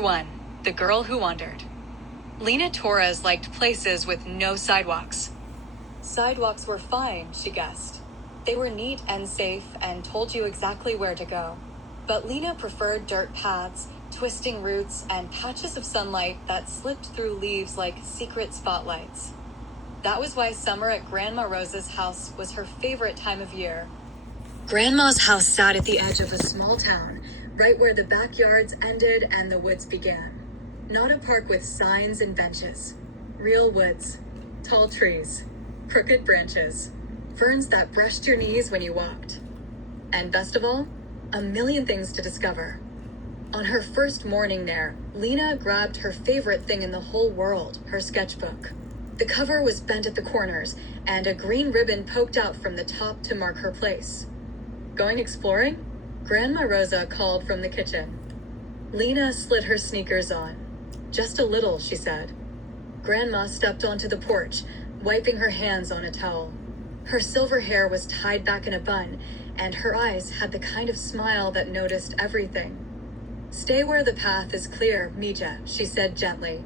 1. The Girl Who Wandered. Lina Torres liked places with no sidewalks. Sidewalks were fine, she guessed. They were neat and safe and told you exactly where to go. But Lina preferred dirt paths, twisting roots, and patches of sunlight that slipped through leaves like secret spotlights. That was why summer at Grandma Rosa's house was her favorite time of year. Grandma's house sat at the edge of a small town, right where the backyards ended and the woods began. Not a park with signs and benches. Real woods. Tall trees. Crooked branches. Ferns that brushed your knees when you walked. And best of all, a million things to discover. On her first morning there, Lina grabbed her favorite thing in the whole world, her sketchbook. The cover was bent at the corners, and a green ribbon poked out from the top to mark her place. Going exploring? Grandma Rosa called from the kitchen. Lina slid her sneakers on. Just a little, she said. Grandma stepped onto the porch, wiping her hands on a towel. Her silver hair was tied back in a bun, and her eyes had the kind of smile that noticed everything. Stay where the path is clear, Mija, she said gently.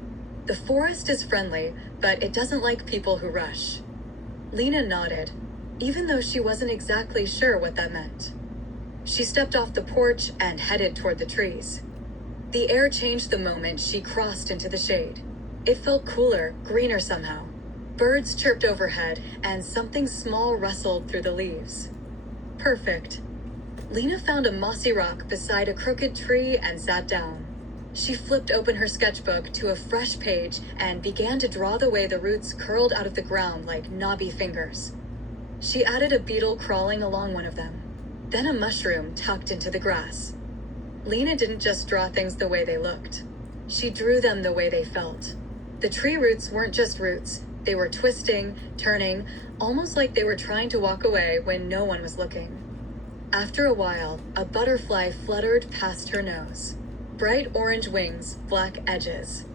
The forest is friendly, but it doesn't like people who rush. Lina nodded, even though she wasn't exactly sure what that meant. She stepped off the porch and headed toward the trees. The air changed the moment she crossed into the shade. It felt cooler, greener somehow. Birds chirped overhead, and something small rustled through the leaves. Perfect. Lina found a mossy rock beside a crooked tree and sat down. She flipped open her sketchbook to a fresh page and began to draw the way the roots curled out of the ground like knobby fingers. She added a beetle crawling along one of them, then a mushroom tucked into the grass. Lina didn't just draw things the way they looked. She drew them the way they felt. The tree roots weren't just roots. They were twisting, turning, almost like they were trying to walk away when no one was looking. After a while, a butterfly fluttered past her nose. Bright orange wings, black edges.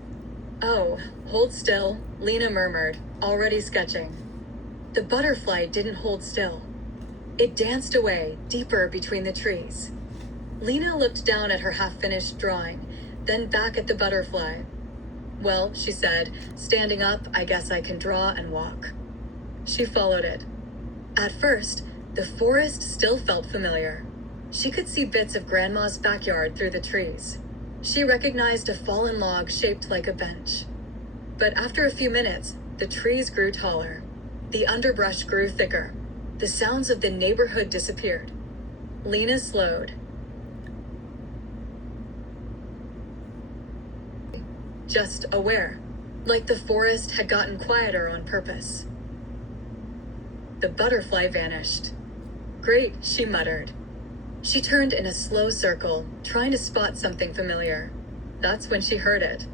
Oh, hold still, Lina murmured, already sketching. The butterfly didn't hold still. It danced away, deeper between the trees. Lina looked down at her half-finished drawing, then back at the butterfly. Well, she said, standing up, I guess I can draw and walk. She followed it. At first, the forest still felt familiar. She could see bits of Grandma's backyard through the trees. She recognized a fallen log shaped like a bench. But after a few minutes, the trees grew taller. The underbrush grew thicker. The sounds of the neighborhood disappeared. Lina slowed. Just aware, like the forest had gotten quieter on purpose. The butterfly vanished. Great, she muttered. She turned in a slow circle, trying to spot something familiar. That's when she heard it.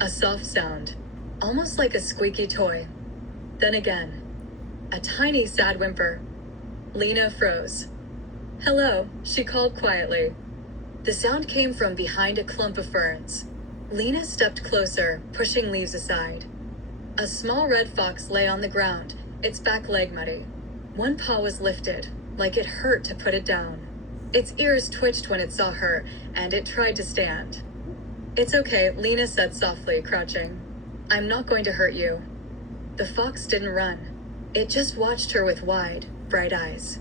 A soft sound, almost like a squeaky toy. Then again, a tiny sad whimper. Lina froze. Hello, she called quietly. The sound came from behind a clump of ferns. Lina stepped closer, pushing leaves aside. A small red fox lay on the ground, its back leg muddy. One paw was lifted, like it hurt to put it down. Its ears twitched when it saw her, and it tried to stand. It's okay, Lina said softly, crouching. I'm not going to hurt you. The fox didn't run. It just watched her with wide, bright eyes.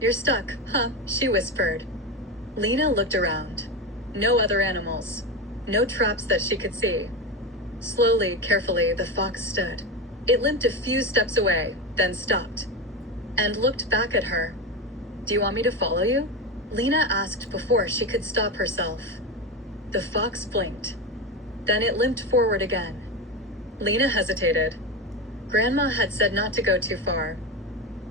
You're stuck, huh? She whispered. Lina looked around. No other animals. No traps that she could see. Slowly, carefully, the fox stood. It limped a few steps away, then stopped, and looked back at her. Do you want me to follow you? Lina asked before she could stop herself. The fox blinked. Then it limped forward again. Lina hesitated. Grandma had said not to go too far.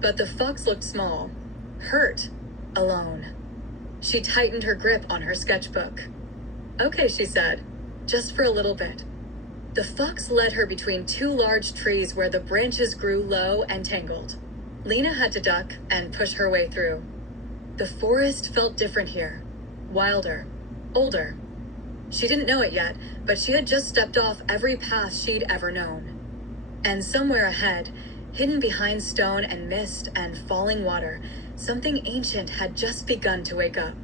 But the fox looked small, hurt, alone. She tightened her grip on her sketchbook. Okay, she said, just for a little bit. The fox led her between two large trees where the branches grew low and tangled. Lina had to duck and push her way through. The forest felt different here, wilder, older. She didn't know it yet, but she had just stepped off every path she'd ever known. And somewhere ahead, hidden behind stone and mist and falling water, something ancient had just begun to wake up.